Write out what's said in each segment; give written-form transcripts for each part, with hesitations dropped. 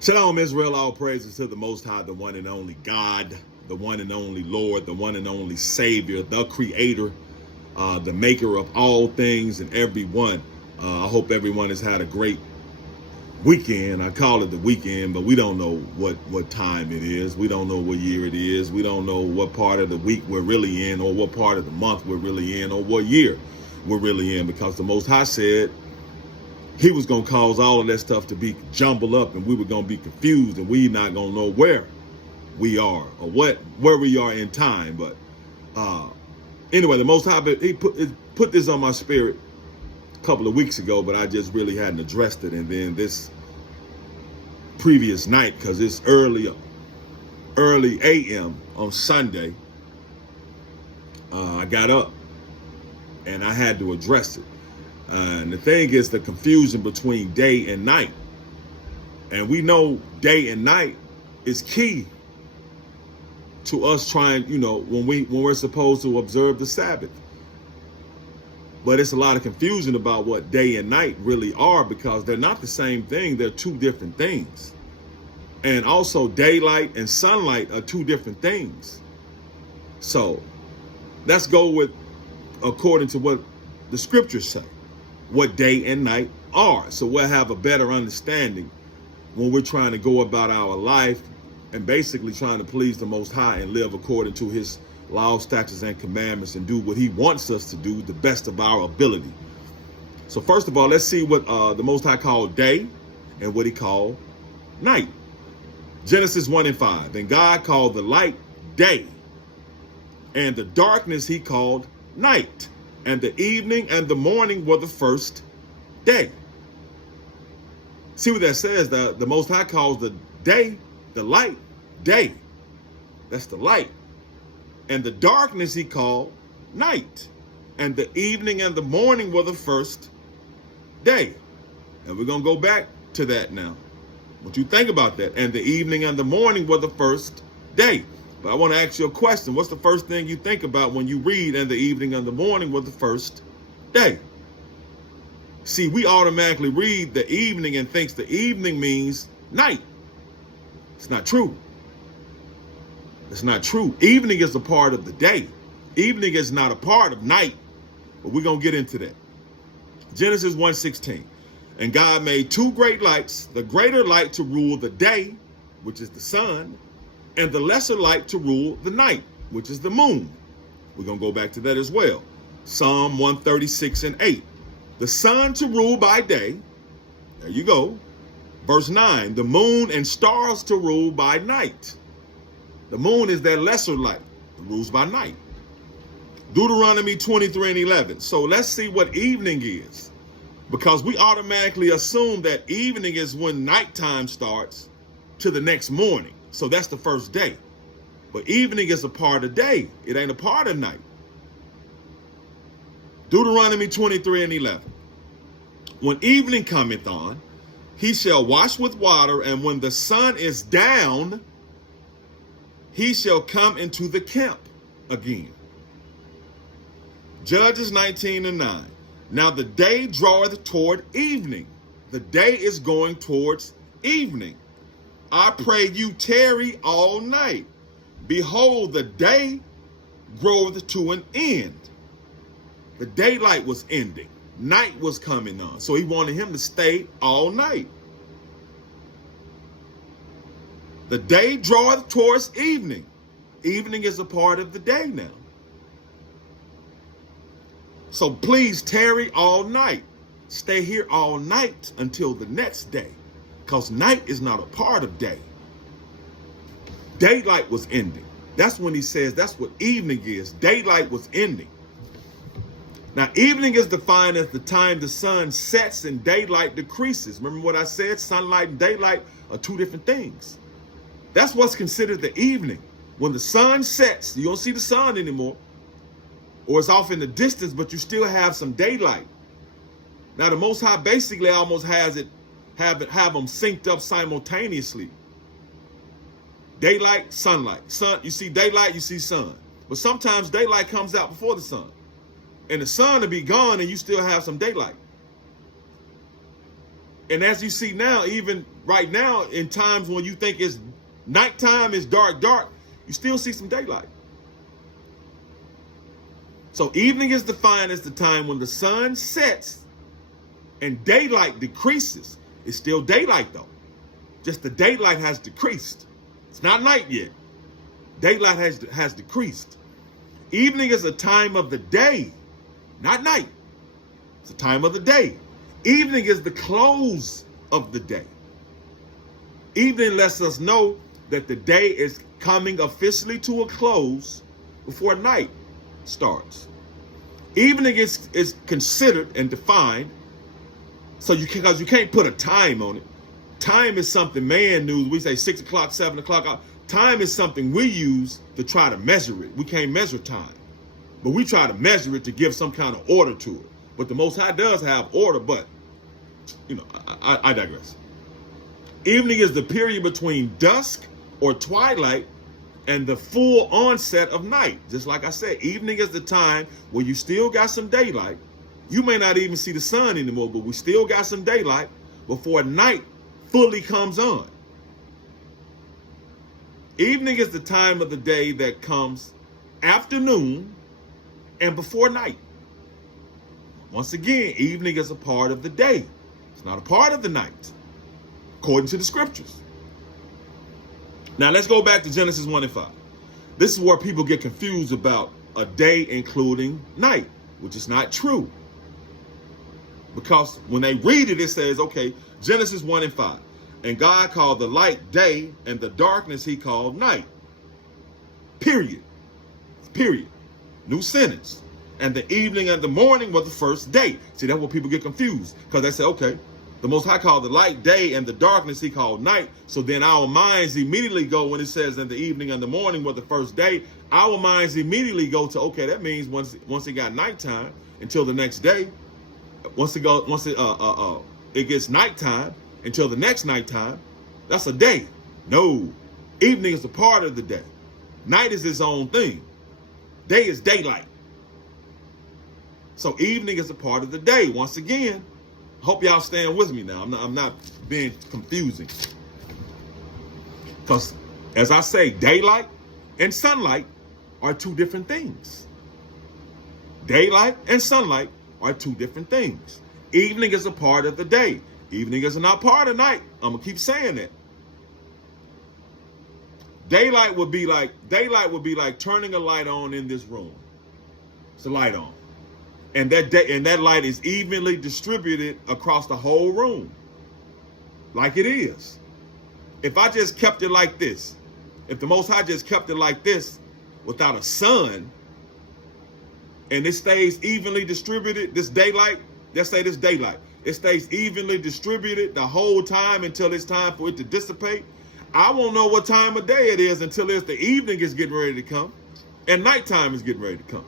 Shalom, Israel. All praises to the Most High, the one and only God, the one and only Lord, the one and only Savior, the Creator, the Maker of all things and everyone. I hope everyone has had a great weekend. I call it the weekend, but we don't know what time it is. We don't know what year it is. We don't know what part of the week we're really in, or what part of the month we're really in, or what year we're really in, because the Most High said He was going to cause all of that stuff to be jumbled up, and we were going to be confused, and we not going to know where we are or where we are in time. But anyway, the Most High, He put this on my spirit a couple of weeks ago, but I just really hadn't addressed it. And then this previous night, because it's early a.m. on Sunday, I got up and I had to address it. And the thing is the confusion between day and night. And we know day and night is key to us trying, when we're supposed to observe the Sabbath. But it's a lot of confusion about what day and night really are, because they're not the same thing. They're two different things. And also daylight and sunlight are two different things. So let's go with according to what the scriptures say, what day and night are. So we'll have a better understanding when we're trying to go about our life and basically trying to please the Most High and live according to His laws, statutes, and commandments, and do what He wants us to do the best of our ability. So first of all, let's see what the Most High called day and what He called night. Genesis 1:5. And God called the light day, and the darkness He called night. And the evening and the morning were the first day. See what that says? The Most High calls the day, the light, day. That's the light. And the darkness He called night. And the evening and the morning were the first day. And we're going to go back to that now. What you think about that? And the evening and the morning were the first day. But I want to ask you a question. What's the first thing you think about when you read and the evening and the morning were the first day? See, we automatically read the evening and thinks the evening means night. It's not true. It's not true. Evening is a part of the day. Evening is not a part of night. But we're going to get into that. Genesis 1:16. And God made two great lights, the greater light to rule the day, which is the sun, and the lesser light to rule the night, which is the moon. We're going to go back to that as well. Psalm 136:8. The sun to rule by day. There you go. Verse 9. The moon and stars to rule by night. The moon is that lesser light. It rules by night. Deuteronomy 23:11. So let's see what evening is. Because we automatically assume that evening is when nighttime starts to the next morning. So that's the first day. But evening is a part of day. It ain't a part of night. Deuteronomy 23:11. When evening cometh on, he shall wash with water, and when the sun is down, he shall come into the camp again. Judges 19:9. Now the day draweth toward evening. The day is going towards evening. I pray you tarry all night. Behold, the day groweth to an end. The daylight was ending. Night was coming on. So he wanted him to stay all night. The day draweth towards evening. Evening is a part of the day now. So please tarry all night. Stay here all night until the next day. Because night is not a part of day. Daylight was ending. That's when he says that's what evening is. Daylight was ending. Now, evening is defined as the time the sun sets and daylight decreases. Remember what I said? Sunlight and daylight are two different things. That's what's considered the evening. When the sun sets, you don't see the sun anymore. Or it's off in the distance, but you still have some daylight. Now, the Most High basically almost has it, have them synced up simultaneously. Daylight, sunlight. Sun, you see daylight, you see sun. But sometimes daylight comes out before the sun. And the sun will be gone and you still have some daylight. And as you see now, even right now, in times when you think it's nighttime, it's dark, you still see some daylight. So evening is defined as the time when the sun sets and daylight decreases. It's still daylight though. Just the daylight has decreased. It's not night yet. Daylight has decreased. Evening is a time of the day, not night. It's a time of the day. Evening is the close of the day. Evening lets us know that the day is coming officially to a close before night starts. Evening is considered and defined, so because you can't put a time on it. Time is something man knows. We say 6 o'clock, 7 o'clock. Time is something we use to try to measure it. We can't measure time, but we try to measure it to give some kind of order to it. But the Most High does have order, but, I digress. Evening is the period between dusk or twilight and the full onset of night. Just like I said, evening is the time where you still got some daylight. You may not even see the sun anymore, but we still got some daylight before night fully comes on. Evening is the time of the day that comes after noon and before night. Once again, evening is a part of the day. It's not a part of the night, according to the scriptures. Now let's go back to Genesis 1 and 5. This is where people get confused about a day including night, which is not true. Because when they read it, it says, okay, Genesis 1 and 5. And God called the light day, and the darkness he called night. Period. Period. New sentence. And the evening and the morning were the first day. See, that's where people get confused. Because they say, okay, the Most High called the light day, and the darkness he called night. So then our minds immediately go, when it says in the evening and the morning were the first day, our minds immediately go to, okay, that means once it got nighttime until the next day, it gets nighttime until the next nighttime, that's a day. No, evening is a part of the day. Night is its own thing. Day is daylight. So evening is a part of the day. Once again, hope y'all staying with me now. I'm not being confusing. Because as I say, daylight and sunlight are two different things. Daylight and sunlight are two different things. Evening is a part of the day. Evening is not part of night. I'm gonna keep saying that. Daylight would be like turning a light on in this room. It's a light on. And that light is evenly distributed across the whole room. Like it is. If I just kept it like this, if the Most High just kept it like this without a sun, and it stays evenly distributed, this daylight, let's say this daylight, it stays evenly distributed the whole time until it's time for it to dissipate, I won't know what time of day it is until the evening is getting ready to come and nighttime is getting ready to come.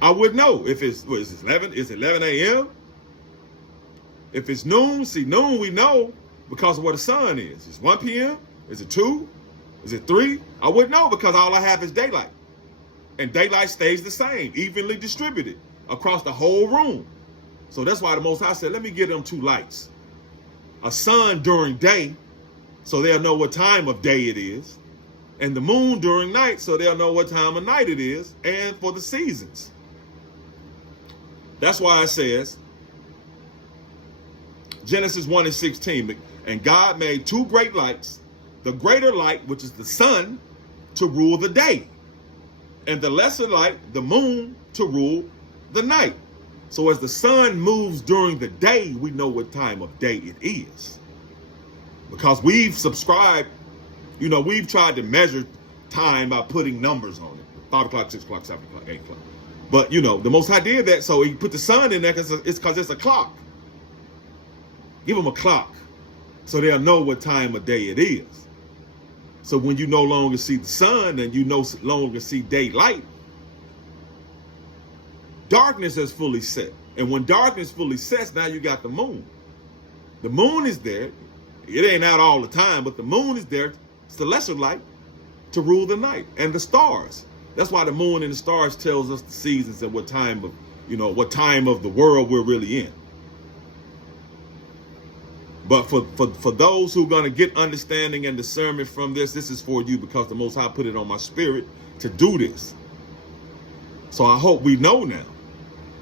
I would know if it's 11 a.m. If it's noon, see, noon we know because of where the sun is. It's 1 p.m. Is it 2? Is it 3? I wouldn't know because all I have is daylight. And daylight stays the same, evenly distributed across the whole room. So that's why the Most High said, let me give them two lights. A sun during day, so they'll know what time of day it is. And the moon during night, so they'll know what time of night it is, and for the seasons. That's why it says, Genesis 1 and 16, and God made two great lights, the greater light, which is the sun, to rule the day, and the lesser light, the moon, to rule the night. So as the sun moves during the day, we know what time of day it is. Because we've subscribed, we've tried to measure time by putting numbers on it. 5 o'clock, 6 o'clock, 7 o'clock, 8 o'clock. But, the Most High did that, so he put the sun in there because it's a clock. Give them a clock so they'll know what time of day it is. So when you no longer see the sun and you no longer see daylight, darkness has fully set. And when darkness fully sets, now you got the moon. The moon is there. It ain't out all the time, but the moon is there. It's the lesser light to rule the night. And the stars. That's why the moon and the stars tells us the seasons and what time of the world we're really in. But for those who are going to get understanding and discernment from this, this is for you, because the Most High put it on my spirit to do this. So I hope we know now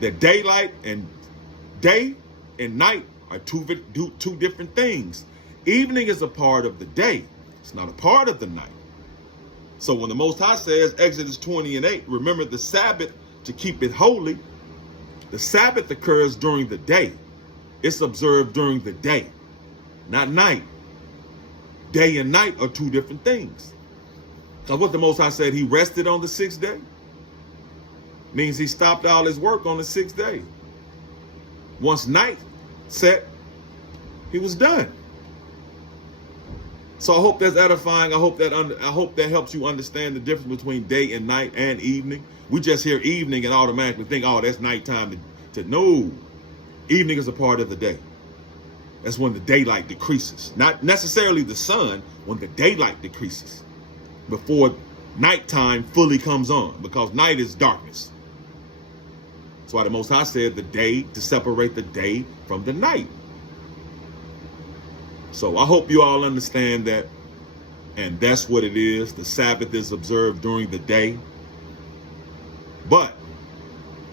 that day and night are two different things. Evening is a part of the day. It's not a part of the night. So when the Most High says, Exodus 20:8, remember the Sabbath to keep it holy, the Sabbath occurs during the day. It's observed during the day, not night. Day and night are two different things. So what the Most High said, he rested on the sixth day, means he stopped all his work on the sixth day. Once night set, he was done. So I hope that's edifying. I hope that helps you understand the difference between day and night and evening. We just hear evening and automatically think, oh, that's nighttime. No, evening is a part of the day. That's when the daylight decreases. Not necessarily the sun, when the daylight decreases before nighttime fully comes on, because night is darkness. That's why the Most High said the day, to separate the day from the night. So I hope you all understand that, and that's what it is. The Sabbath is observed during the day. But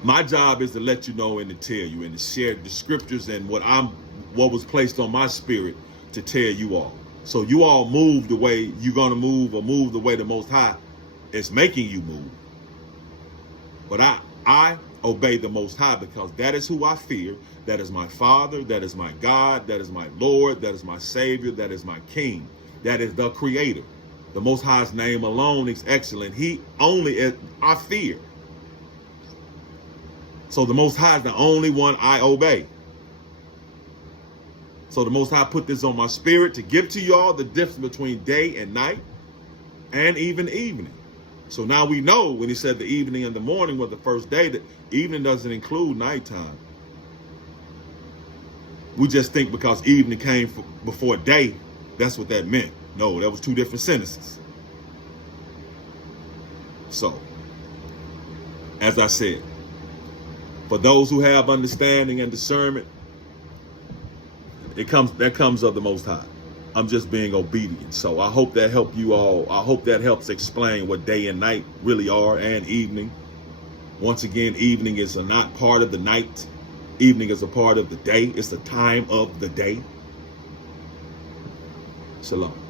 my job is to let you know and to tell you and to share the scriptures and what was placed on my spirit to tell you all. So you all move the way you're going to move, or move the way the Most High is making you move. But I obey the Most High, because that is who I fear. That is my Father. That is my God. That is my Lord. That is my Savior. That is my King. That is the Creator. The Most High's name alone is excellent. He only is I fear. So the Most High is the only one I obey. So the Most High put this on my spirit to give to y'all the difference between day and night, and even evening. So now we know when he said the evening and the morning were the first day, that evening doesn't include nighttime. We just think because evening came before day, that's what that meant. No, that was two different sentences. So, as I said, for those who have understanding and discernment, that comes of the Most High. I'm just being obedient. So I hope that helped you all. I hope that helps explain what day and night really are, and evening. Once again, evening is not part of the night. Evening is a part of the day. It's the time of the day. Shalom.